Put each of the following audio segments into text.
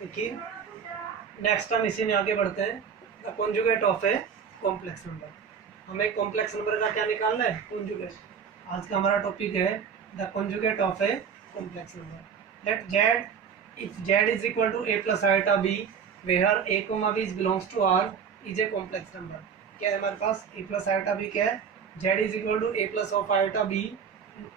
देखिए नेक्स्ट हम इसी में आगे बढ़ते हैं। The conjugate of a complex number. हमें कॉम्प्लेक्स नंबर का क्या निकालना है? कॉन्जुगेट। आज का हमारा टॉपिक है the conjugate of a complex number. Let Z if Z is equal to A plus iota B where A comma B belongs to R is a complex number. क्या है हमारे पास? ए प्लस आइटा बी क्या है? Z is equal to A plus of iota B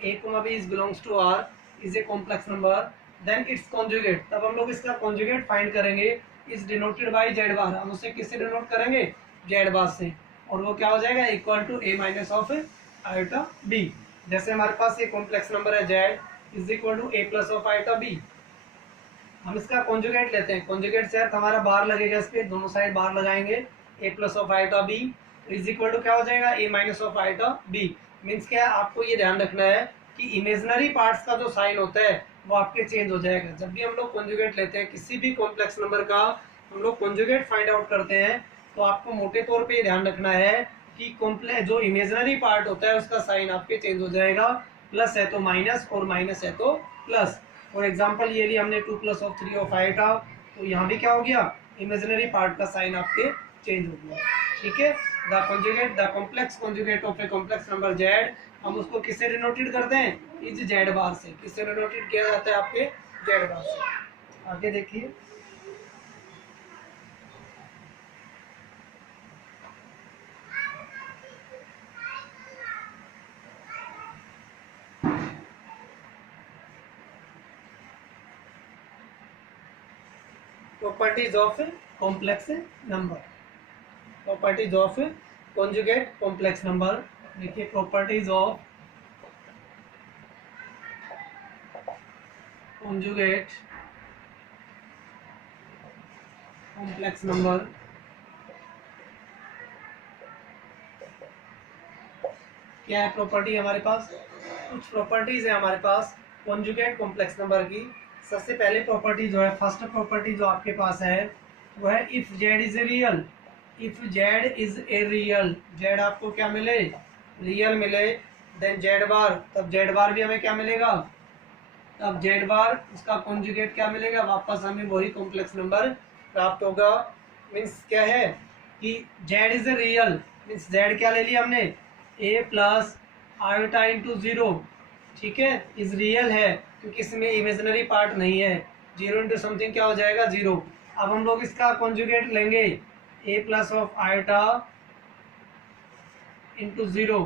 A comma B is belongs to R is a complex number. Then its conjugate, तब हम लोग इसका कॉन्जुगेट फाइंड करेंगे। इज डिनोटेड बाय जेड बार, हम उसे किससे डिनोट करेंगे? जेड बार से। और वो क्या हो जाएगा? Equal to A minus of iota B. जैसे हमारे पास ये कॉम्प्लेक्स नंबर है Z is equal to A plus of iota B, हम इसका कॉन्जुगेट लेते हैं। कॉन्जुगेट से अर्थ हमारा बार लगेगा, इस पे दोनों साइड बार लगाएंगे। A plus of iota b is equal to क्या हो जाएगा? A minus of iota b. Means क्या है, आपको ये ध्यान रखना है कि इमेजनरी पार्ट्स का जो साइन होता है वो आपके चेंज हो जाएगा। जब भी हम लोग कॉन्जुगेट लेते हैं किसी भी कॉम्प्लेक्स नंबर का, हम लोग कॉन्जुगेट फाइंड आउट करते हैं, तो आपको मोटे तौर पे ये ध्यान रखना है कि कॉम्प्लेक्स जो इमेजनरी पार्ट होता है उसका साइन आपके चेंज हो जाएगा। प्लस है तो माइनस और माइनस है तो प्लस। फॉर एग्जाम्पल ये लिया हमने 2 प्लस ऑफ 3 ऑफ आइटा, तो यहाँ भी क्या हो गया? इमेजनरी पार्ट का साइन आपके चेंज हो गया। ठीक है। The conjugate the complex conjugate of a complex number Z, हम उसको किससे डिनोटेड करते हैं? इज जेड बार से। किससे डिनोटेड किया जाता है? आपके जेड बार से। आगे देखिए, properties of complex number. Properties of conjugate complex number. देखिए properties of conjugate complex number. क्या है प्रॉपर्टी हमारे पास? कुछ प्रॉपर्टीज है हमारे पास कॉन्जुगेट कॉम्प्लेक्स नंबर की। सबसे पहले प्रॉपर्टी जो है, फर्स्ट प्रॉपर्टी जो आपके पास है वो है if Z is a real. If Z is a real, Z आपको क्या मिले? रियल मिले। देन जेड बार, तब जेड बार भी हमें क्या मिलेगा? तब जेड बार उसका कॉन्जुगेट क्या मिलेगा? वापस हमें वही कॉम्प्लेक्स नंबर प्राप्त होगा। मीन्स क्या है कि Z is a real, means Z क्या ले लिया हमने? ए प्लस आयोटा इंटू जीरो। ठीक है, इज रियल है क्योंकि इसमें इमेजिनरी पार्ट नहीं है। जीरो इंटू समथिंग क्या हो जाएगा? जीरो। अब हम लोग इसका कॉन्जुगेट लेंगे, a plus of iota into zero,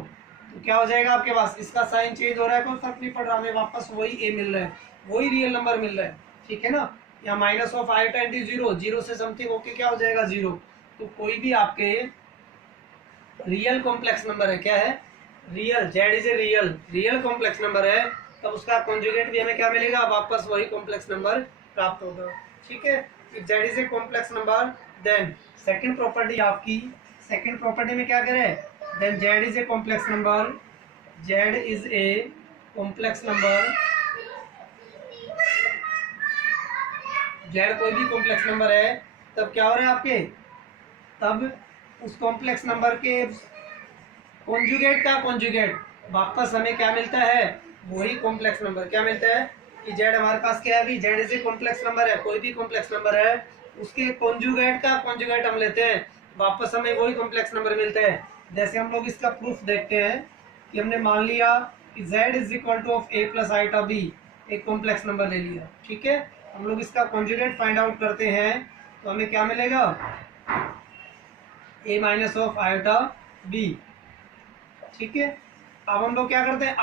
तो क्या हो जाएगा आपके पास? इसका साइन चेंज हो रहा है, कोई फर्क नहीं पड़ रहा, हमें वापस वही ए मिल रहा है, वही रियल नंबर मिल रहा है। ठीक है ना। या minus of iota into zero, zero से समथिंग होके क्या हो जाएगा? जीरो। तो कोई भी आपके रियल कॉम्प्लेक्स नंबर है, क्या है? Real. Z is a real complex number है, तब उसका कॉन्जुगेट भी हमें क्या मिलेगा? वापस वही कॉम्प्लेक्स नंबर प्राप्त होगा। ठीक है। Z is a complex number, then second property आपकी, सेकंड प्रॉपर्टी में क्या करें? Then Z is a complex number, Z is a complex number, Z कोई भी कॉम्प्लेक्स नंबर है, तब क्या हो रहा है आपके? तब उस कॉम्प्लेक्स नंबर के कॉन्जुगेट का कॉन्जुगेट वापस हमें क्या मिलता है? वही कॉम्प्लेक्स नंबर। क्या मिलता है कि जेड हमारे पास क्या है? अभी Z is a complex number है, कोई भी कॉम्प्लेक्स नंबर है, उसके कॉन्जुगेट का कॉन्जुगेट हम लेते हैं, वापस हमें वही कॉम्प्लेक्स नंबर मिलता है। जैसे हम लोग इसका प्रूफ देखते हैं कि हमने मान लिया कि Z is equal to of A plus iota B, एक कॉम्प्लेक्स नंबर ले लिया। ठीक है। हम लोग इसका कॉन्जुगेट फाइंड आउट करते हैं, तो हमें क्या मिलेगा? ए माइनस ऑफ आइटा बी। ठीक है। अब हम लोग क्या करते हैं?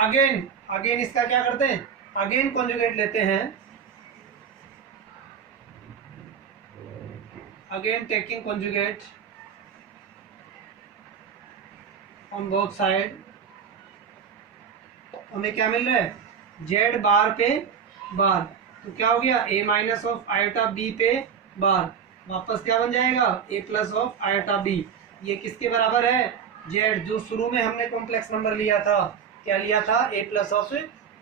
अगेन इसका क्या करते हैं? अगेन कॉन्जुगेट लेते हैं। Again taking conjugate on both side, हमें क्या मिल रहा है? जेड बार पे बार, तो क्या हो गया? ए माइनस ऑफ आयोटा बी पे बार, वापस क्या बन जाएगा? ए प्लस ऑफ आयोटा बी। ये किसके बराबर है? जेड, जो शुरू में हमने कॉम्प्लेक्स नंबर लिया था। क्या लिया था? ए प्लस ऑफ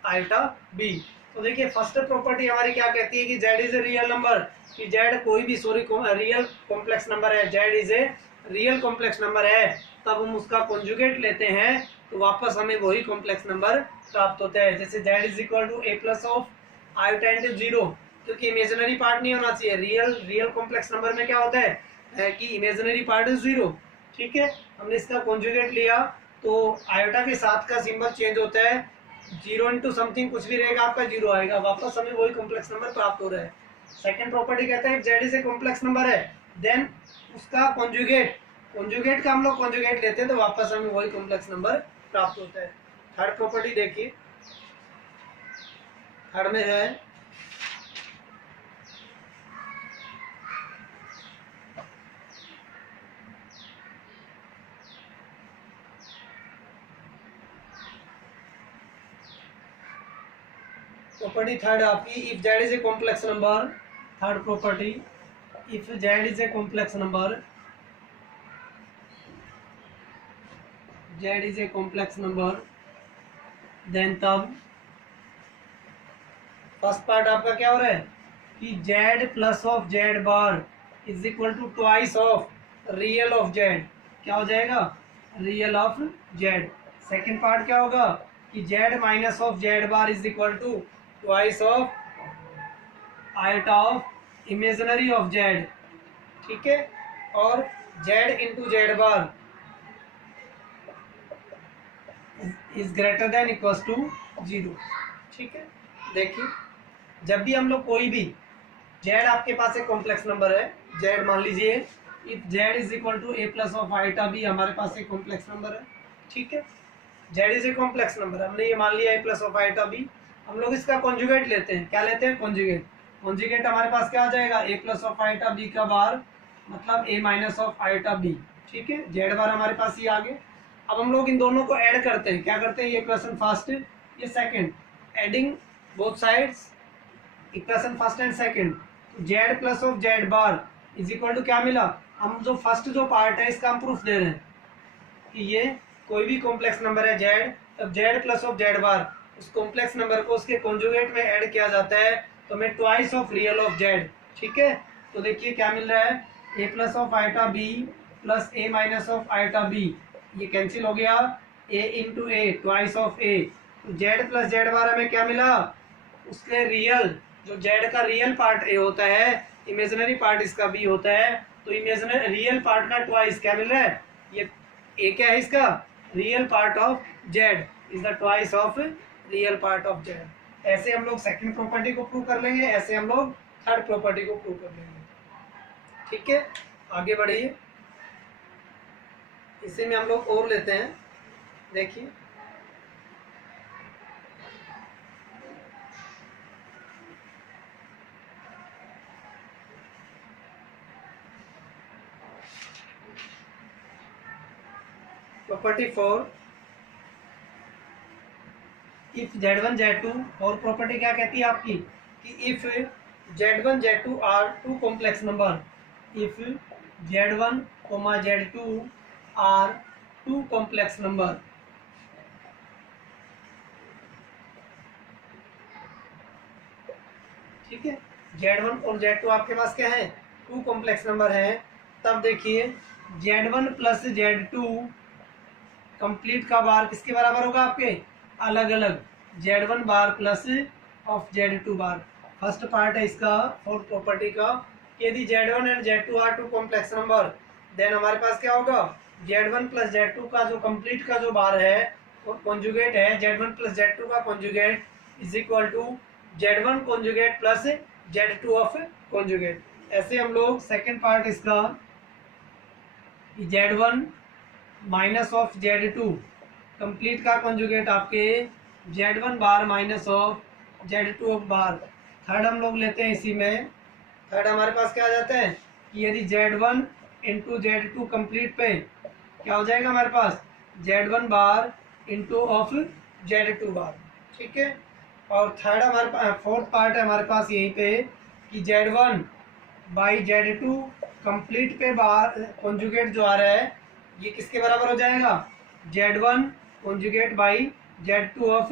आयोटा बी। तो देखिए फर्स्ट प्रॉपर्टी हमारी क्या कहती है कि Z is a real number, कि जेड कोई भी रियल कॉम्प्लेक्स नंबर है, Z is a real complex number है, तब हम उसका कॉन्जुगेट लेते हैं तो वापस हमें वही कॉम्प्लेक्स नंबर प्राप्त होता है। जैसे Z is equal to A plus of iota into zero, क्योंकि इमेजिनरी पार्ट नहीं होना चाहिए। रियल कॉम्प्लेक्स नंबर में क्या होता है कि इमेजिनरी पार्ट इज 0। ठीक है, हमने इसका कॉन्जुगेट लिया तो आयोटा के साथ का सिंबल चेंज होता है, 0 इंटू समथिंग कुछ भी रहेगा आपका 0 आएगा, वापस हमें वही कॉम्प्लेक्स नंबर प्राप्त हो रहा है। सेकेंड प्रॉपर्टी कहता है Z is a complex number है देन उसका कॉन्जुगेट का हम लोग कॉन्जुगेट लेते हैं तो वापस हमें वही कॉम्प्लेक्स नंबर प्राप्त होता है। थर्ड प्रॉपर्टी देखिए, थर्ड में है प्रॉपर्टी थर्ड आपकी, if Z is a complex number. Third property, if Z is a complex number, Z is a complex number then तब फर्स्ट पार्ट आपका क्या हो रहा है कि Z plus of Z bar is equal to twice of real of Z. क्या हो जाएगा, real of Z. Second part क्या होगा कि Z minus of Z bar is equal to twice of iota of imaginary of Z. ठीक है, और Z into Z bar is greater than equal to 0। ठीक है, देखिए जब भी हम लोग कोई भी जेड आपके पास एक कॉम्प्लेक्स नंबर है, जेड मान लीजिए if Z is equal to A plus of iota भी हमारे पास एक कॉम्प्लेक्स नंबर है। ठीक है, Z is a complex number, हमने ये मान लिया ए प्लस ऑफ आयोटा भी। हम लोग इसका कॉन्जुगेट लेते हैं, क्या लेते हैं कॉन्जुगेट हमारे पास क्या आ जाएगा ए प्लस ऑफ आयोटा बी का बार मतलब ए माइनस ऑफ आयोटा बी। ठीक है, जेड बार हमारे पास ये आगे। अब हम लोग इन दोनों को ऐड करते हैं, क्या करते हैं ये इक्वेशन फर्स्ट ये second, adding both sides equation first and second, Z plus of Z bar is equal to क्या मिला, हम जो फर्स्ट जो पार्ट है इसका हम प्रूफ दे रहे हैं कि ये कोई भी कॉम्प्लेक्स नंबर है जेड, तब जेड प्लस ऑफ जेड बार उस कॉम्प्लेक्स नंबर को उसके कॉन्जुगेट में ऐड किया जाता है तो हमें twice of real of Z. ठीक है, तो देखिए क्या मिल रहा है a plus of iota b plus a minus of iota b, ये कैंसिल हो गया, a into a twice of a, z plus z bar हमें क्या मिला, उसके रियल जो जेड का रियल पार्ट ए होता है, इमेजिनरी पार्ट इसका बी होता है, तो इमेजिनरी रियल पार्ट का ट्वाइस क्या मिल रहा है, ये ए क्या है इसका real part of Z is the twice of real part of Z. ऐसे हम लोग सेकंड प्रॉपर्टी को प्रूव कर लेंगे, ऐसे हम लोग थर्ड प्रॉपर्टी को प्रूव कर लेंगे। ठीक है, आगे बढ़िए, इसी में हम लोग और लेते हैं, देखिए प्रॉपर्टी 4, इफ Z1 Z2, और प्रॉपर्टी क्या कहती है आपकी कि if Z1 Z2 are two complex number, if Z1 Z2 are two complex number, ठीक है, Z1 और Z2 आपके पास क्या है टू कॉम्प्लेक्स नंबर है, तब देखिए Z1 प्लस Z2 कंप्लीट का बार किसके बराबर होगा आपके अलग अलग, Z1 bar plus of Z2 bar. First part है इसका फोर्थ प्रॉपर्टी का, यदि Z1 and Z2 are two complex number then हमारे पास क्या होगा Z1 प्लस Z2 का जो कंप्लीट का जो बार है वो कॉन्जुगेट है, Z1 प्लस Z2 का conjugate is equal to Z1 conjugate plus Z2 of conjugate. ऐसे हम लोग सेकेंड पार्ट इसका Z1 minus of Z2 complete का कॉन्जुगेट आपके Z1 bar minus of Z2 of bar. Third हम लोग लेते हैं, इसी में थर्ड हमारे पास क्या आ जाता है कि यदि Z1 इंटू Z2 कंप्लीट पे क्या हो जाएगा हमारे पास Z1 bar into of Z2 बार। ठीक है, और थर्ड हमारे फोर्थ पार्ट है हमारे पास यहीं पे कि Z1 बाई Z2 कंप्लीट पे बार कॉन्जुगेट जो आ रहा है ये किसके बराबर हो जाएगा Z1 conjugate by Z2 of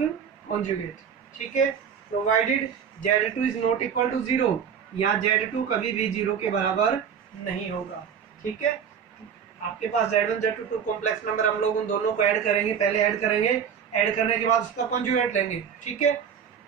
conjugate. ठीक है, provided Z2 is not equal to 0, यहाँ Z2 कभी भी 0 के बराबर नहीं होगा। ठीक है, आपके पास Z1 Z2 to complex number, हम लोग उन दोनों को ऐड करेंगे, पहले ऐड करेंगे, ऐड करने के बाद उसका कॉन्जुगेट लेंगे। ठीक है,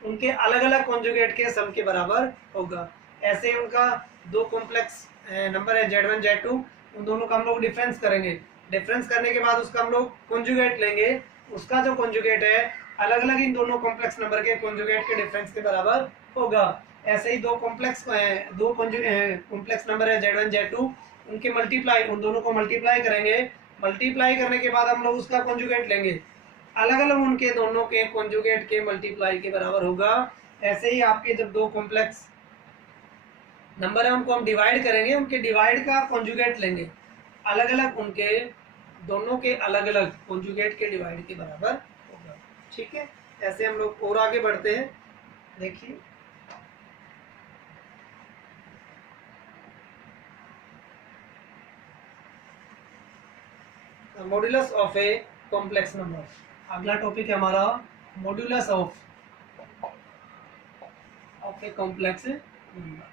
उनके अलग अलग कॉन्जुगेट के सम के बराबर होगा। ऐसे ही उनका दो कॉम्प्लेक्स नंबर है Z1 Z2, उन दोनों का हम लोग डिफरेंस करेंगे। डिफरेंस करने के बाद उसका हम लोग कॉन्जुगेट लेंगे, उसका जो कॉन्जुगेट है अलग अलग इन दोनों कॉम्प्लेक्स नंबर के कॉन्जुगेट के डिफरेंस के बराबर होगा। ऐसे ही दो कॉम्प्लेक्स नंबर है Z1 Z2, उनके मल्टीप्लाई, उन दोनों को मल्टीप्लाई करेंगे। मल्टीप्लाई करने के बाद हम लोग उसका कॉन्जुगेट लेंगे, अलग अलग उनके दोनों के कॉन्जुगेट के मल्टीप्लाई के बराबर होगा। ऐसे ही आपके जब दो कॉम्प्लेक्स नंबर है उनको हम डिवाइड करेंगे, उनके डिवाइड का कॉन्जुगेट लेंगे, अलग अलग उनके दोनों के अलग अलग कॉन्जुगेट के डिवाइड के बराबर होगा। ठीक है, ऐसे हम लोग और आगे बढ़ते हैं। देखिए modulus of a complex number, अगला टॉपिक है हमारा modulus of a complex number.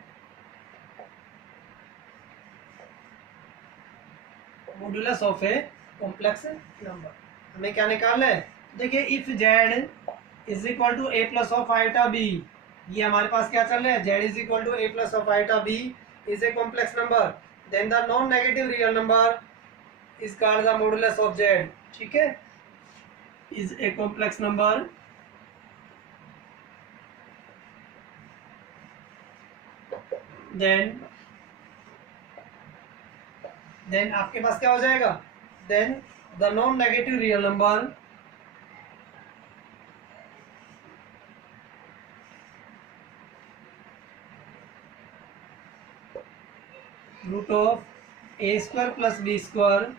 Modulus of a complex number हमें क्या निकालना है? देखिए if z is equal to a plus of iota b, ये हमारे पास क्या चल रहा है, z is equal to a plus of iota b is a complex number, then the non negative real number is called the modulus of z। ठीक है, is a complex number then आपके पास क्या हो जाएगा, then the non negative real number root of a square plus b square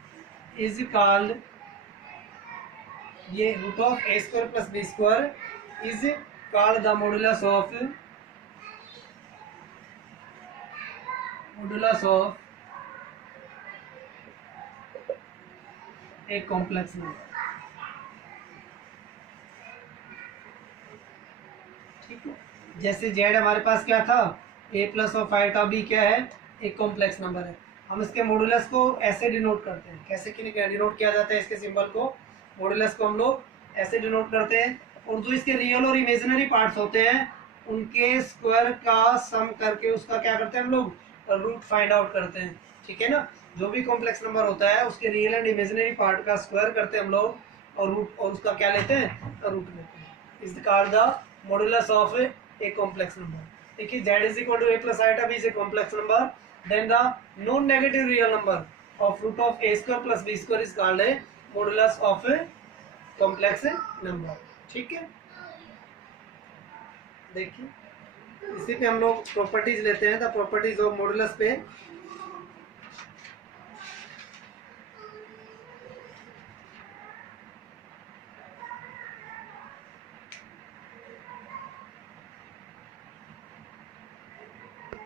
is called, ये root of a square plus b square is called the modulus of एक complex number. ठीक है, जैसे z हमारे पास क्या था, a plus of iota b क्या है, एक कॉम्प्लेक्स नंबर है। हम इसके मॉड्यूलस को ऐसे डिनोट करते हैं, कैसे डिनोट किया जाता है इसके सिंबल को, मॉड्यूलस को हम लोग ऐसे डिनोट करते हैं, और जो इसके रियल और इमेजिनरी पार्ट्स होते हैं उनके स्क्वायर का सम करके उसका क्या करते हैं हम लोग, रूट फाइंड आउट करते हैं। ठीक है ना, जो भी कॉम्प्लेक्स नंबर होता है उसके रियल एंड इमेजिनरी पार्ट का स्क्वायर करते हैं हम लोग, और रूट, और उसका क्या लेते हैं, रूट लेते हैं। Is called the modulus of a complex number. देखिए z is equal to a plus iota b is a complex number, then the non negative real number of root of a square plus b square is called a modulus of a complex number. ठीक है, देखिए इसी पे हम लोग properties लेते हैं, the properties of modulus पे।